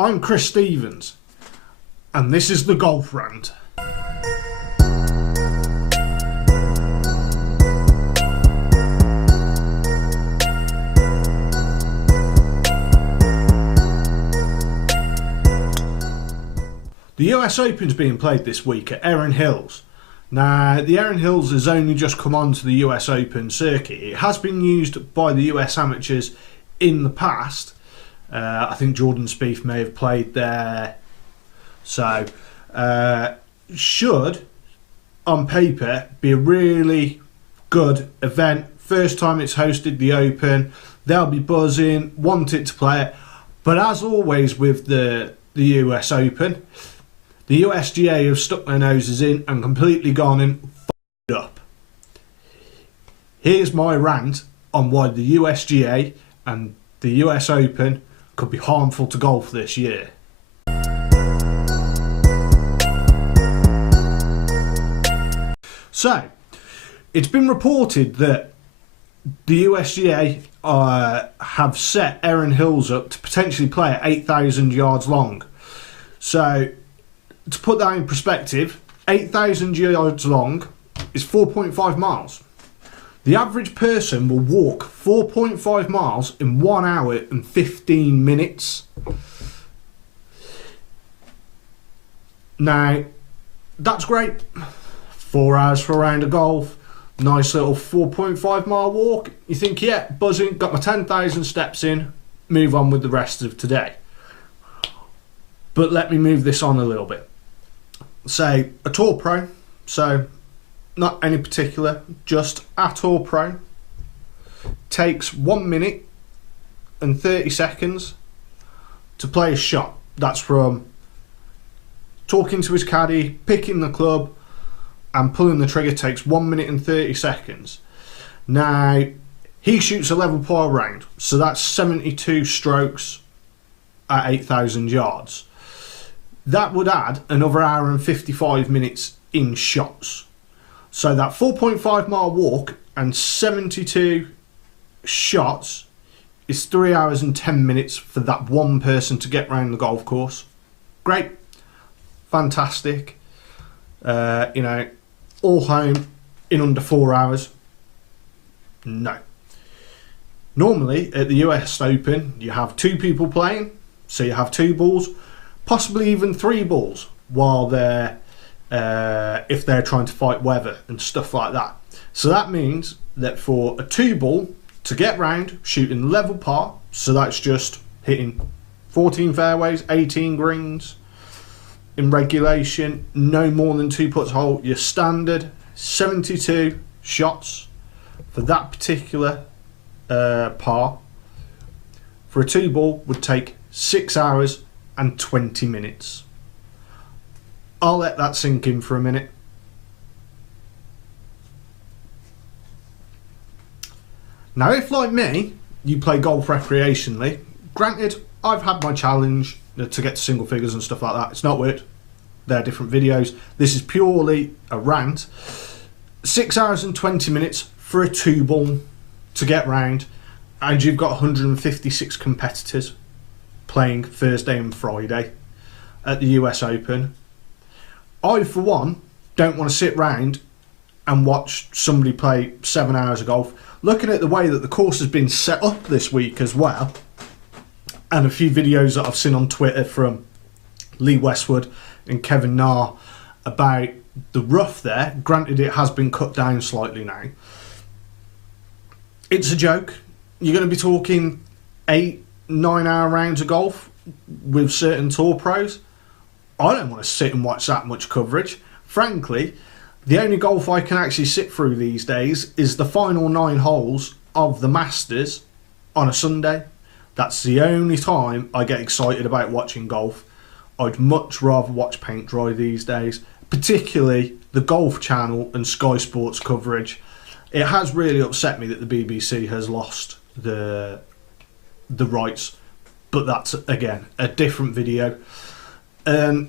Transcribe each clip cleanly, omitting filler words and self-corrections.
I'm Chris Stevens, and this is the Golf Rant. The US Open's being played this week at Erin Hills. Now, the Erin Hills has only just come onto the US Open circuit. It has been used by the US amateurs in the past. I think Jordan Spieth may have played there. So, should, on paper, be a really good event. First time it's hosted the Open. They'll be buzzing, want it to play it. But as always with the US Open, the USGA have stuck their noses in and completely gone and f***ed up. Here's my rant on why the USGA and the US Open could be harmful to golf this year. So, it's been reported that the USGA have set Erin Hills up to potentially play at 8,000 yards long. So, to put that in perspective, 8,000 yards long is 4.5 miles. The average person will walk 4.5 miles in 1 hour and 15 minutes. Now, that's great. 4 hours for a round of golf. Nice little 4.5 mile walk. You think, yeah, buzzing, got my 10,000 steps in, move on with the rest of today. But let me move this on a little bit. Say a Tour Pro, so not any particular, just a Tour Pro, takes 1 minute and 30 seconds to play a shot. That's from talking to his caddy, picking the club and pulling the trigger takes 1 minute and 30 seconds. Now, he shoots a level par round, so that's 72 strokes at 8,000 yards. That would add another hour and 55 minutes in shots. So that 4.5 mile walk and 72 shots is 3 hours and 10 minutes for that one person to get round the golf course. Great. Fantastic. All home in under 4 hours. No. Normally at the US Open, you have two people playing, so you have two balls. Possibly even three balls while they're if they're trying to fight weather and stuff like that. So that means that for a two ball to get round, shooting level par, so that's just hitting 14 fairways, 18 greens in regulation, no more than 2 putts hole, your standard 72 shots for that particular par for a two ball would take 6 hours and 20 minutes. I'll let that sink in for a minute. Now, if like me, you play golf recreationally, granted, I've had my challenge to get to single figures and stuff like that. It's not worked. They're different videos. This is purely a rant. 6 hours and 20 minutes for a two ball to get round, and you've got 156 competitors playing Thursday and Friday at the US Open. I, for one, don't want to sit round and watch somebody play 7 hours of golf. Looking at the way that the course has been set up this week as well, and a few videos that I've seen on Twitter from Lee Westwood and Kevin Na about the rough there, granted it has been cut down slightly now. It's a joke. You're going to be talking 8-9 hour rounds of golf with certain tour pros. I don't want to sit and watch that much coverage. Frankly, the only golf I can actually sit through these days is the final 9 holes of the Masters on a Sunday. That's the only time I get excited about watching golf. I'd much rather watch paint dry these days, particularly the Golf Channel and Sky Sports coverage. It has really upset me that the BBC has lost the rights, but that's again a different video. The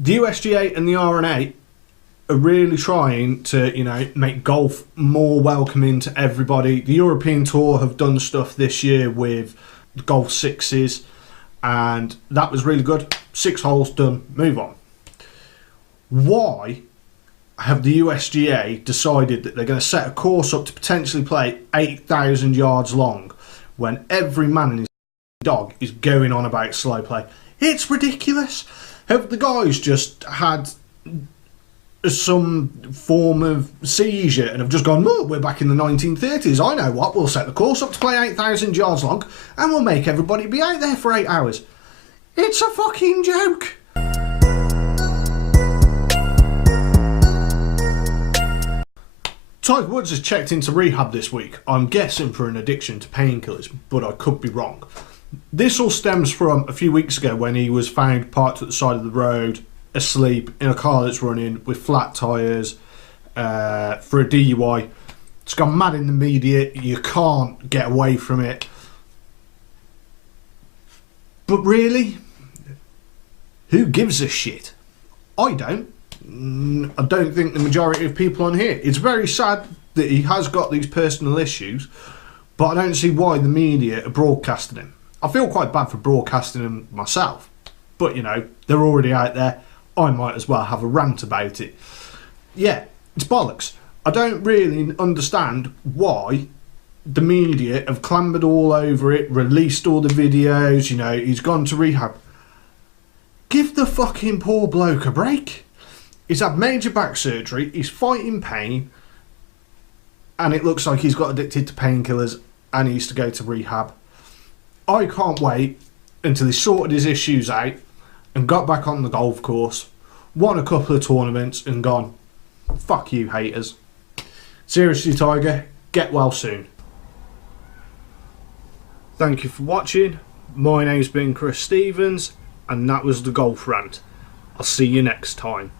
USGA and the RNA are really trying to make golf more welcoming to everybody. The European Tour have done stuff this year with golf sixes and that was really good. 6 holes done, move on. Why have the USGA decided that they're going to set a course up to potentially play 8,000 yards long when every man and his dog is going on about slow play? It's ridiculous. Have the guys just had some form of seizure and have just gone, look, we're back in the 1930s, I know what, we'll set the course up to play 8,000 yards long and we'll make everybody be out there for 8 hours. It's a fucking joke. Tiger Woods has checked into rehab this week, I'm guessing for an addiction to painkillers, but I could be wrong. This all stems from a few weeks ago when he was found parked at the side of the road, asleep, in a car that's running with flat tyres for a DUI. It's gone mad in the media, you can't get away from it. But really, who gives a shit? I don't. I don't think the majority of people on here. It's very sad that he has got these personal issues, but I don't see why the media are broadcasting him. I feel quite bad for broadcasting him myself, but you know, they're already out there. I might as well have a rant about it. Yeah, it's bollocks. I don't really understand why the media have clambered all over it, released all the videos, you know, he's gone to rehab. Give the fucking poor bloke a break. He's had major back surgery, he's fighting pain, and it looks like he's got addicted to painkillers and he needs to go to rehab. I can't wait until he's sorted his issues out and got back on the golf course, won a couple of tournaments and gone, fuck you haters. Seriously Tiger, get well soon. Thank you for watching. My name's been Chris Stevens and that was the Golf Rant. I'll see you next time.